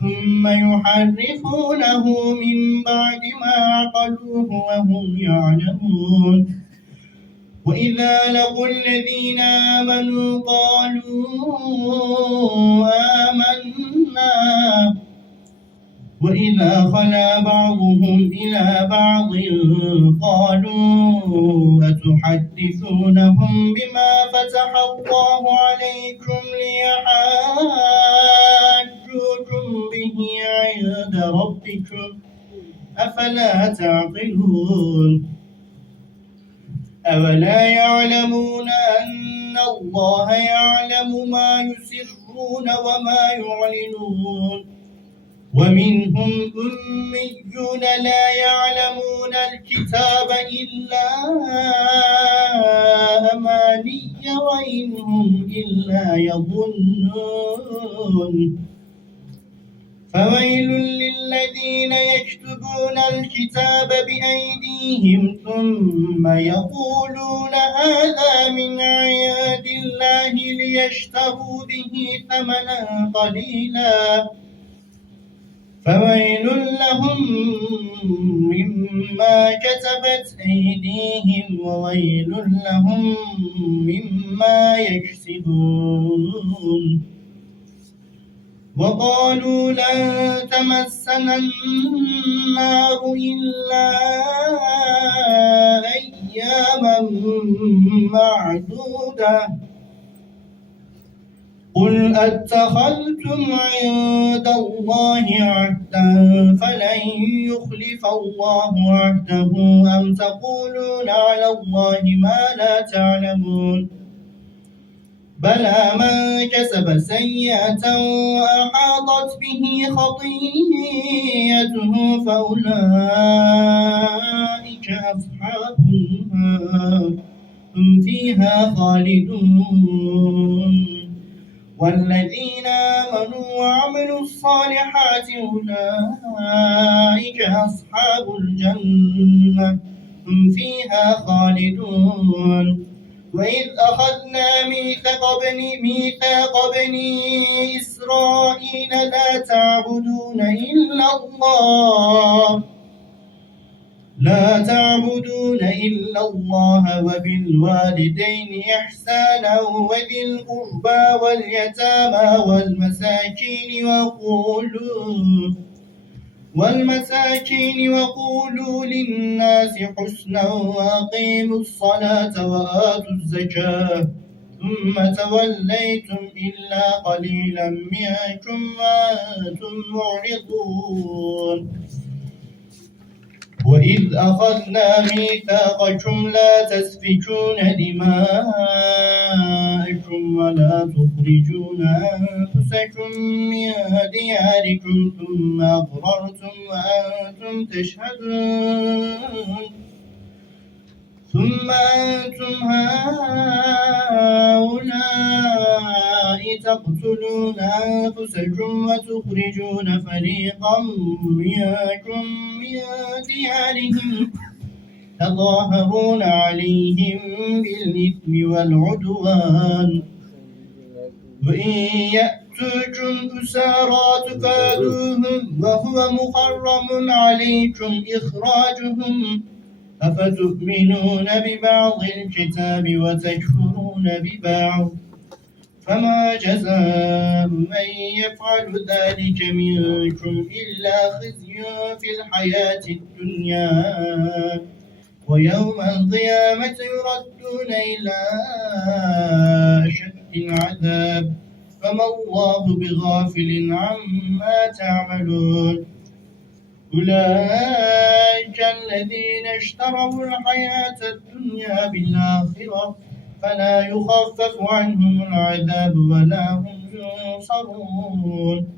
ثم يحرفونه من بعد ما عقلوه وهم يعلمون وإذا لقوا الذين آمنوا قالوا آمنا وإذا خلا بعضهم إلى بعض قالوا أتحدثونهم بما فتح الله عليكم ليحاجوكم به عند ربكم أفلا تعقلون أولا يعلمون أن الله يعلم ما يسرون وما يعلنون ومنهم أميون لا يعلمون الكتاب إلا أماني وإن هم إلا يظنون فويل للذين يكتبون الكتاب بأيديهم ثم يقولون هذا من عند الله ليشتروا به ثمنا قليلا فويل لهم مما كتبت أيديهم وويل لهم مما يكسبون وقالوا لن تمسنا النار إلا أياما معدودة قل أتخذتم عند الله عهدا فلن يخلف الله عهده أم تقولون على الله ما لا تعلمون بلى من كسب سيئة وأحاطت به خطيئته فأولئك أصحاب النار هم فيها خالدون والذين آمنوا وعملوا الصالحات أولئك أصحاب الجنة هم فيها خالدون وإذ أخذنا ميثاق بني إسرائيل لا تعبدون إلا الله وبالوالدين إحسانا وذي القربى واليتامى والمساكين وقولوا للناس حسنا وأقيموا الصلاة وآتوا الزكاة ثم توليتم إلا قليلا منكم وأنتم معرضون وإذ أخذنا ميثاقكم لا تسفكون دماءكم ولا تخرجون أنفسكم من دياركم ثم أقررتم وأنتم تشهدون ثم أنتم هؤلاء تقتلون أنفسكم وتخرجون فريقا منكم من ديارهم تظاهرون عليهم بالإثم والعدوان وإن يأتوكم أسارى تفادوهم وهو محرم عليكم إخراجهم أفتؤمنون ببعض الكتاب وتكفرون ببعض فما جزاء من يفعل ذلك منكم إلا خزي في الحياة الدنيا ويوم القيامة يردون إلى أشد العذاب فما الله بغافل عما تعملون أولئك الذين اشتروا الحياة الدنيا بالآخرة فلا يخفف عنهم العذاب ولا هم ينصرون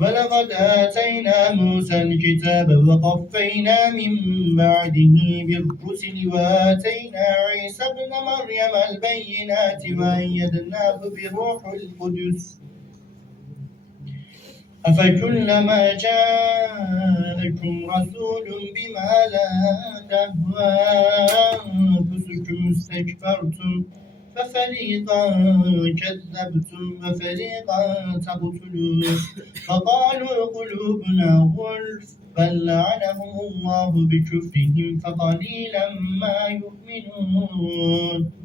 ولقد آتينا موسى الكتاب وقفينا من بعده بالرسل وآتينا عيسى ابن مريم البينات وأيدناه بروح القدس أفكلما جاءكم رسول بما لا تهوى أنفسكم استكبرتم أفريقا كذبتم وفريقا تقتلون فقالوا قلوبنا غلف بل لعنهم الله بكفرهم فقليلا ما يؤمنون